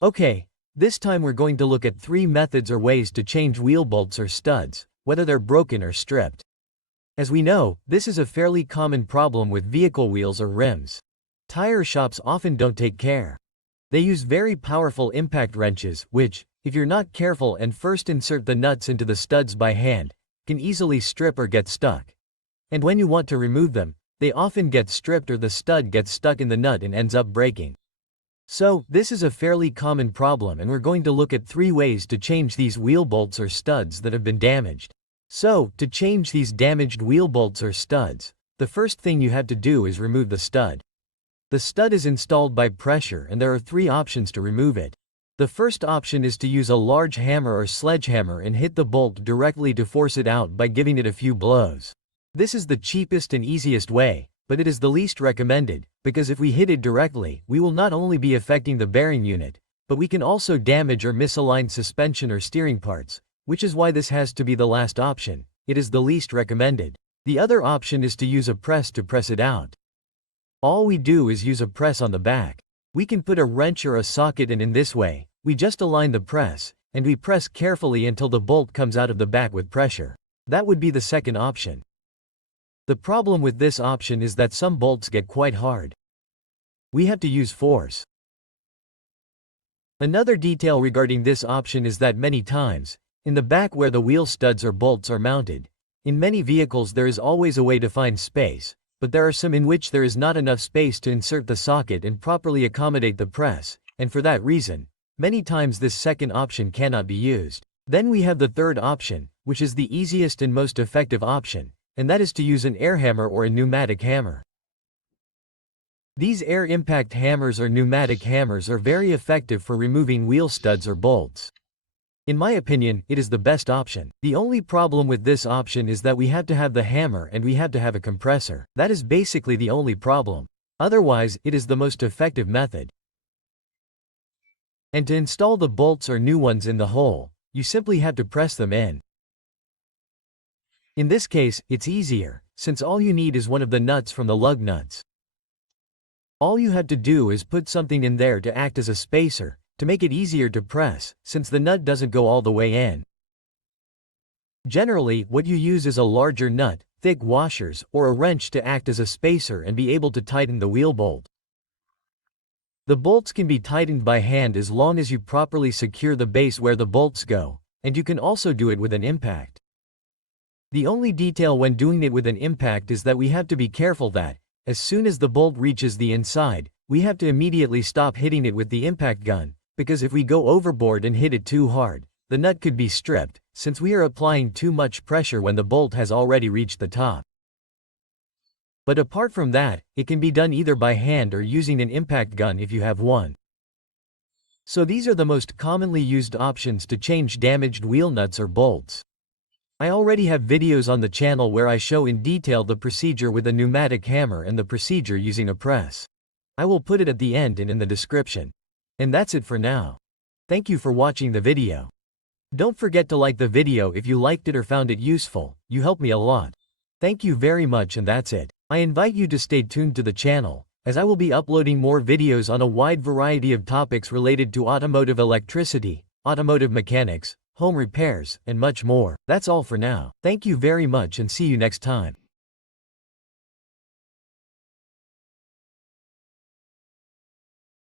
Okay, this time we're going to look at 3 methods or ways to change wheel bolts or studs, whether they're broken or stripped. As we know, this is a fairly common problem with vehicle wheels or rims. Tire shops often don't take care. They use very powerful impact wrenches, which, if you're not careful and first insert the nuts into the studs by hand, can easily strip or get stuck. And when you want to remove them, they often get stripped or the stud gets stuck in the nut and ends up breaking. So, this is a fairly common problem and we're going to look at 3 ways to change these wheel bolts or studs that have been damaged. So, to change these damaged wheel bolts or studs, the first thing you have to do is remove the stud. The stud is installed by pressure and there are 3 options to remove it. The first option is to use a large hammer or sledgehammer and hit the bolt directly to force it out by giving it a few blows. This is the cheapest and easiest way, but it is the least recommended, because if we hit it directly, we will not only be affecting the bearing unit, but we can also damage or misalign suspension or steering parts, which is why this has to be the last option. It is the least recommended. The other option is to use a press to press it out. All we do is use a press on the back. We can put a wrench or a socket in this way, we just align the press, and we press carefully until the bolt comes out of the back with pressure. That would be the second option. The problem with this option is that some bolts get quite hard. We have to use force. Another detail regarding this option is that many times, in the back where the wheel studs or bolts are mounted, in many vehicles there is always a way to find space, but there are some in which there is not enough space to insert the socket and properly accommodate the press, and for that reason, many times this second option cannot be used. Then we have the third option, which is the easiest and most effective option, and that is to use an air hammer or a pneumatic hammer. These air impact hammers or pneumatic hammers are very effective for removing wheel studs or bolts. In my opinion, it is the best option. The only problem with this option is that we have to have the hammer and we have to have a compressor. That is basically the only problem. Otherwise, it is the most effective method. And to install the bolts or new ones in the hole, you simply have to press them in. In this case, it's easier, since all you need is one of the nuts from the lug nuts. All you have to do is put something in there to act as a spacer, to make it easier to press, since the nut doesn't go all the way in. Generally, what you use is a larger nut, thick washers, or a wrench to act as a spacer and be able to tighten the wheel bolt. The bolts can be tightened by hand as long as you properly secure the base where the bolts go, and you can also do it with an impact. The only detail when doing it with an impact is that we have to be careful that, as soon as the bolt reaches the inside, we have to immediately stop hitting it with the impact gun, because if we go overboard and hit it too hard, the nut could be stripped, since we are applying too much pressure when the bolt has already reached the top. But apart from that, it can be done either by hand or using an impact gun if you have one. So these are the most commonly used options to change damaged wheel nuts or bolts. I already have videos on the channel where I show in detail the procedure with a pneumatic hammer and the procedure using a press. I will put it at the end and in the description. And that's it for now. Thank you for watching the video. Don't forget to like the video if you liked it or found it useful, you help me a lot. Thank you very much and that's it. I invite you to stay tuned to the channel, as I will be uploading more videos on a wide variety of topics related to automotive electricity, automotive mechanics, home repairs, and much more. That's all for now. Thank you very much and see you next time.